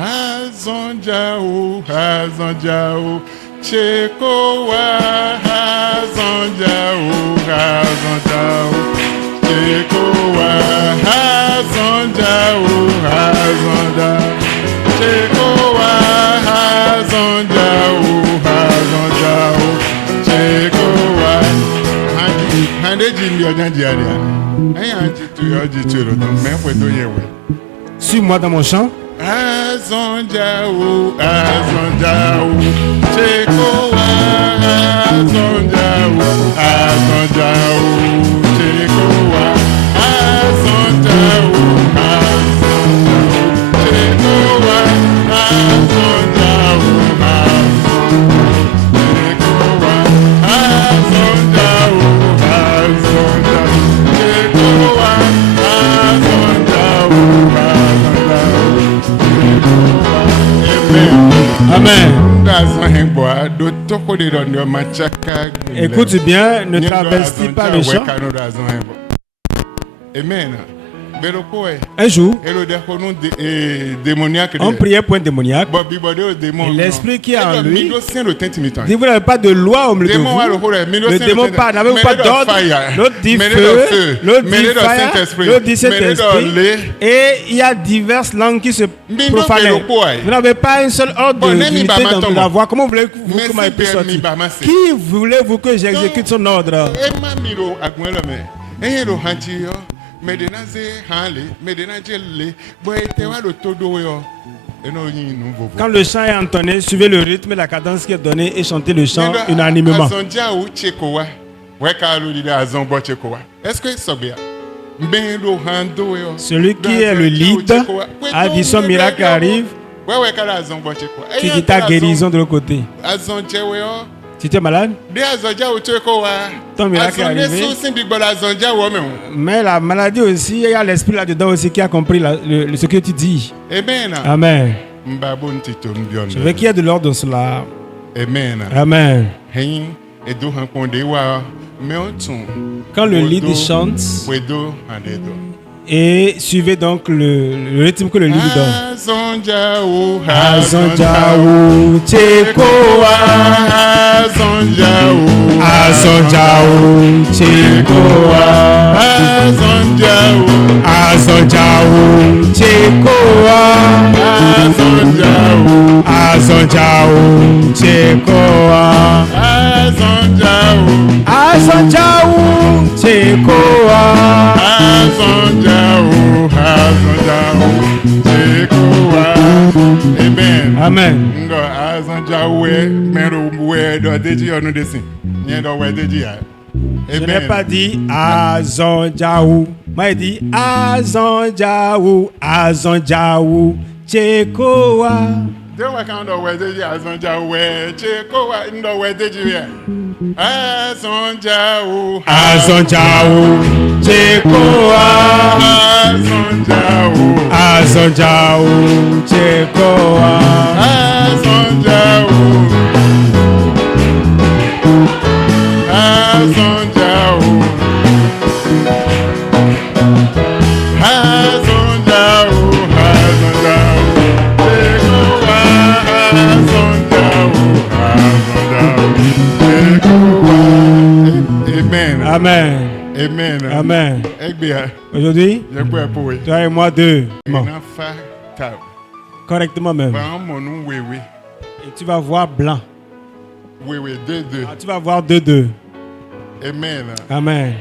Hazonjao, hazonjao, chekowa, hazonjao, hazonjao, chekowa, hazonjao, hazonjao, chekowa, hazonjao, hazonjao, chekowa. Hande jindi ojanjiaria. Ayanji tu yoji chiro no mefwe do yewe. Suis-moi dans mon chant. Azonjao, azonjao, chekowa, azonjao, azonjao, chekowa, azonjao, azonjao, chekowa, azonjao, chekowa, azonjao, azonjao, chekowa, azonjao. Amen. Écoute bien, ne traverse pas le champ. Amen. Un jour, on priait pour un démoniaque. Et l'esprit qui est en lui dit: vous n'avez pas de loi au milieu de vous. Le démon n'avez pas d'ordre. L'autre dit feu, l'autre dit fire, l'autre dit Saint-Esprit. Et il y a diverses langues qui se profanent. Vous n'avez pas un seul ordre d'unité dans la voix. Comment voulez-vous que ma puisse sortir? Qui voulez-vous que j'exécute son ordre? Quand le chant est entonné, suivez le rythme et la cadence qui est donnée et chantez le chant unanimement. Celui qui est le lead a dit son miracle arrive. Qui dit ta guérison de l'autre côté. Si tu es malade, ton miracle est arrivé. Mais la maladie aussi, il y a l'esprit là-dedans aussi qui a compris ce que tu dis. Amen. Je veux qu'il y ait de l'ordre dans cela. Amen. Quand le lead chante, et suivez donc le rythme que le lead donne. Azonjao, chekowa, azonjao, azonjao, chekowa, azonjao, azonjao, chekowa, Azonjao, Chekoa. Azonjao, Chekoa. Chekoa. Amen. Amen. Je n'ai pas dit Azonjao. Moi, dit Azonjao, Azonjao, Chekoa. Azonjao, Chekoa. Azonjao, Chekoa. Amen. Amen. Amen. Aujourd'hui, toi et moi deux. Correctement même. Et tu vas voir blanc. Tu vas voir 2-2. Amen. Amen.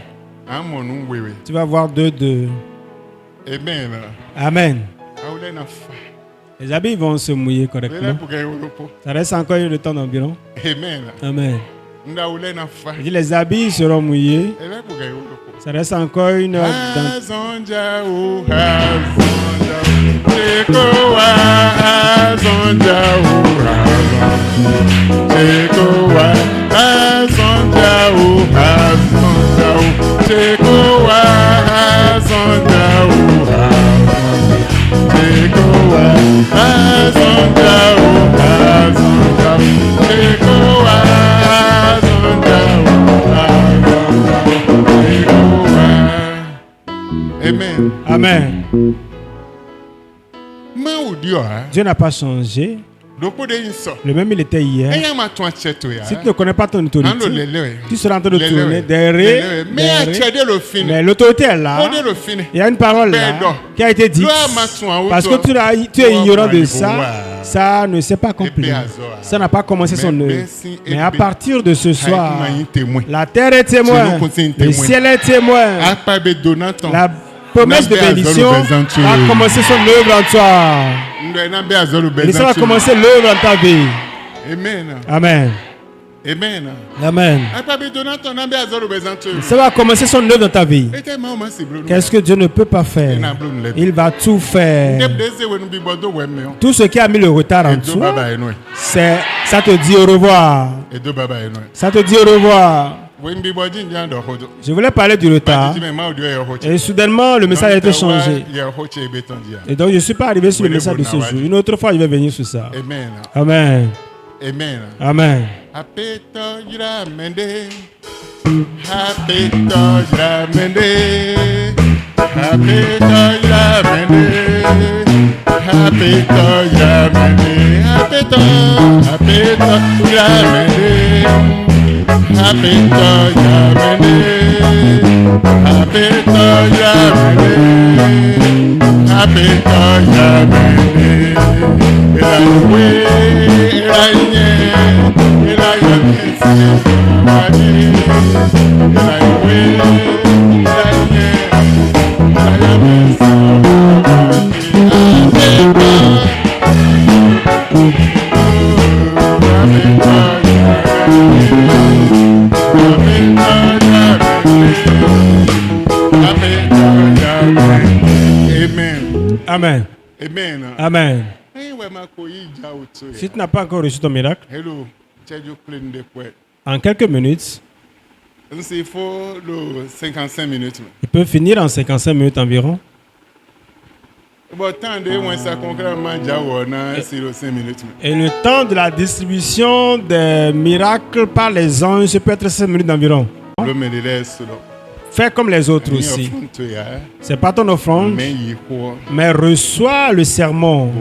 Tu vas voir 2-2. Amen. Amen. Les habits vont se mouiller correctement. Ça reste encore le temps d'environ. Amen. Amen. Je dis, les habits seront mouillés. Ça reste encore une heure. Amen. Amen. Dieu n'a pas changé. Le même il était hier. Si tu ne connais pas ton autorité, tu seras en train de tourner derrière. Mais l'autorité est là. Il y a une parole là qui a été dite. Parce que tu es ignorant de ça, ça ne s'est pas accompli. Ça n'a pas commencé son œuvre. Mais à partir de ce soir, la terre est témoin, le ciel est témoin. La promesse de bénédiction va commencer son œuvre en toi. Et ça va commencer l'œuvre en ta vie. Amen. Amen. Amen. Amen. Ça va commencer son œuvre dans ta vie. Qu'est-ce que Dieu ne peut pas faire? Il va tout faire. Tout ce qui a mis le retard en dessous, ça te dit au revoir. Ça te dit au revoir. Je voulais parler du retard. Et soudainement, le message a été changé. Et donc, je ne suis pas arrivé sur le message de ce jour. Une autre fois, je vais venir sur ça. Amen. Amen. Amen. Amen. Amen. Amen. Amen. Si tu n'as pas encore reçu ton miracle, en quelques minutes, il faut 55 minutes. Il peut finir en 55 minutes environ. Et le temps de la distribution des miracles par les anges peut être 5 minutes environ. Fais comme les autres aussi. C'est pas ton offrande, mais reçois le sermon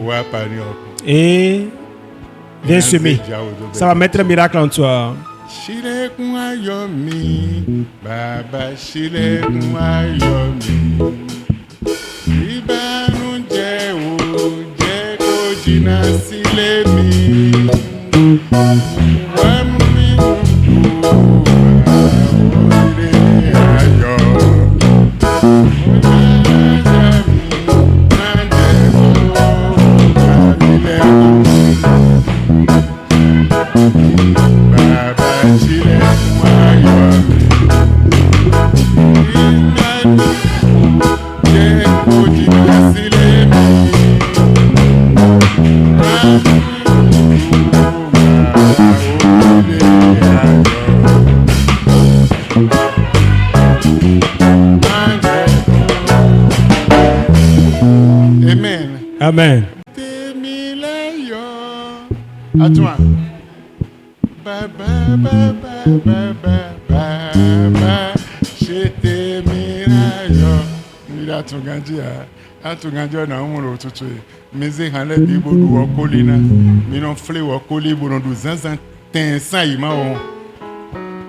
et viens semer. Ça va mettre un miracle en toi. Amen. À toi. Na umuro tutu meze hanle bibo du okolina mi non fle okoli bo non du zanzan ten san ima o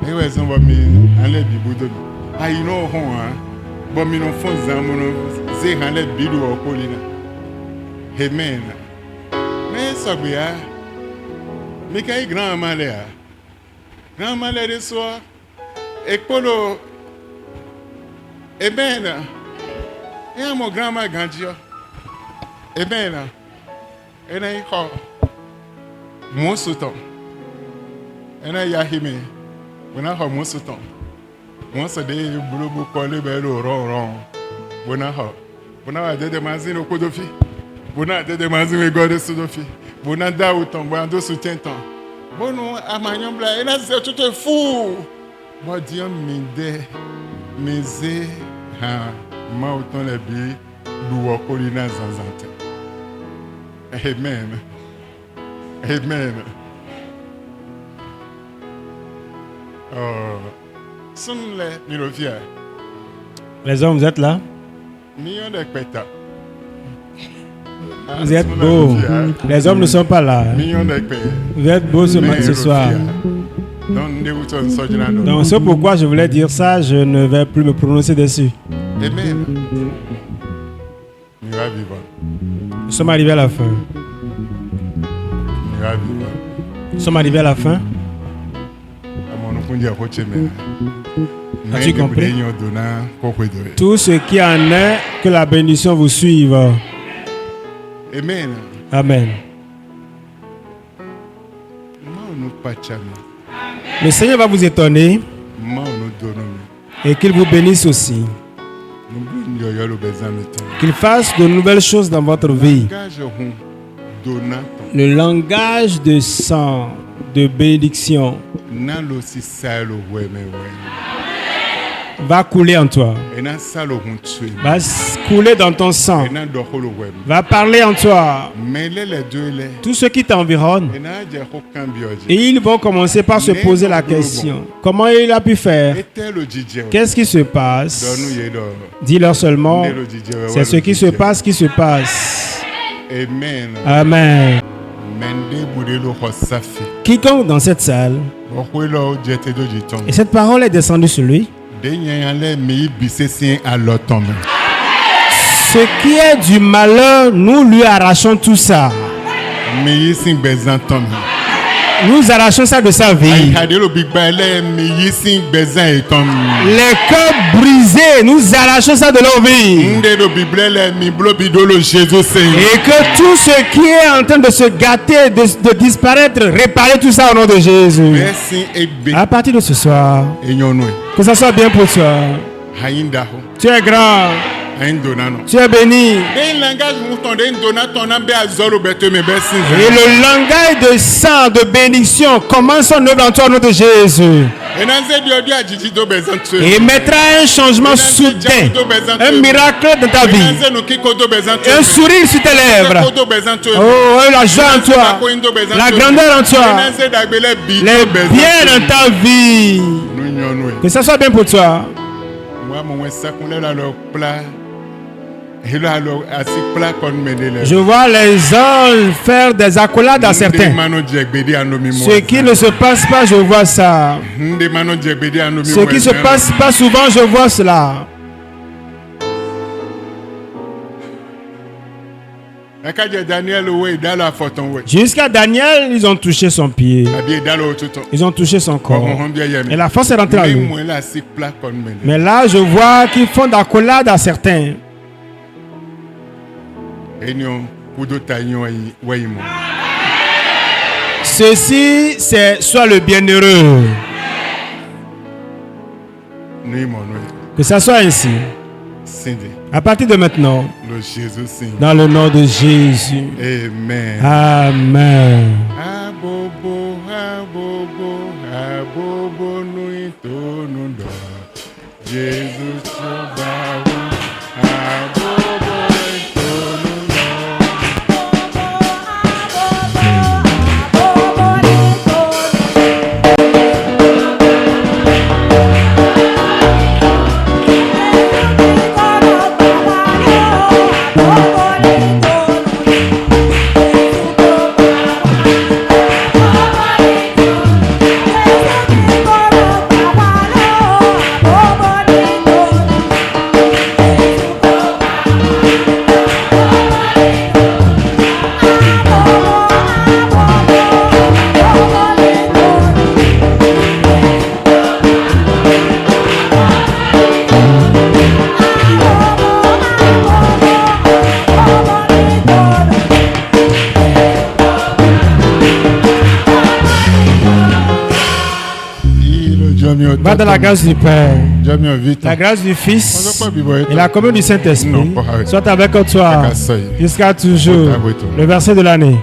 e we zan bo mi hanle bibo do ayi no ho ha bo mi non fon zan mo no ze hanle bido okolina amen me so gbe ya mi kai grand male de so e polo amen. Et mon grand-mère grandit. Eh bien, là, elle a eu mon souton. Elle a eu Yahime. On a eu mon souton. Moi, c'est des boulots collés, ben, le rond. On a eu des mazines au Kodofi. On a eu des mazines au Godé Soudofi. On a eu des autant, on a eu des soutiens-temps. Bon, non, à Magnon Bla, elle a dit tout est fou. Moi, Dieu m'aide, ma autant les billes du wakolina zanzante. Amen. Amen. Sont les mirovières. Les hommes, vous êtes là? Millions de pétas. Vous êtes beaux. Les hommes ne sont pas là. Millions de pétas. Vous êtes beaux ce soir. Donc c'est pourquoi je voulais dire ça, je ne vais plus me prononcer dessus. Amen. Nous sommes arrivés à la fin. Nous sommes arrivés à la fin. As-tu compris? Tout ce qui en est, que la bénédiction vous suive. Amen. Amen. Le Seigneur va vous étonner et qu'il vous bénisse aussi. Qu'il fasse de nouvelles choses dans votre vie. Le langage de sang, de bénédiction va couler en toi. Va couler dans ton sang. Va parler en toi. Tous ceux qui t'environnent, et ils vont commencer par se poser la question. Comment il a pu faire? Qu'est-ce qui se passe? Dis-leur seulement, c'est ce qui se passe qui se passe. Amen. Quiconque dans cette salle, et cette parole est descendue sur lui, ce qui est du malheur, nous lui arrachons tout ça. Nous arrachons ça de sa vie. Les cœurs brisés, nous arrachons ça de leur vie. Et que tout ce qui est en train de se gâter, de disparaître, réparer tout ça au nom de Jésus. À partir de ce soir, que ça soit bien pour toi. Tu es grand. Tu es béni. Et le langage de sang, de bénédiction commence son œuvre en toi au nom de Jésus. Et mettra un changement soudain, un miracle dans ta vie, un sourire sur tes lèvres. Oh, la joie en toi, la grandeur en toi, les biens dans ta vie. Que ça soit bien pour toi. Je vois les anges faire des accolades à certains. Ce qui ne se passe pas, je vois ça. Ce qui se passe pas souvent, je vois cela. Jusqu'à Daniel, ils ont touché son pied. Ils ont touché son corps. Et la force est rentrée en lui. Mais là, je vois qu'ils font d'accolade à certains. Ceci, c'est soit le bienheureux. Que ça soit ainsi. À partir de maintenant, dans le nom de Jésus. Amen. Amen. Va dans la grâce du Père, la grâce du Fils et la communion du Saint-Esprit soit avec toi jusqu'à toujours. Le verset de l'année.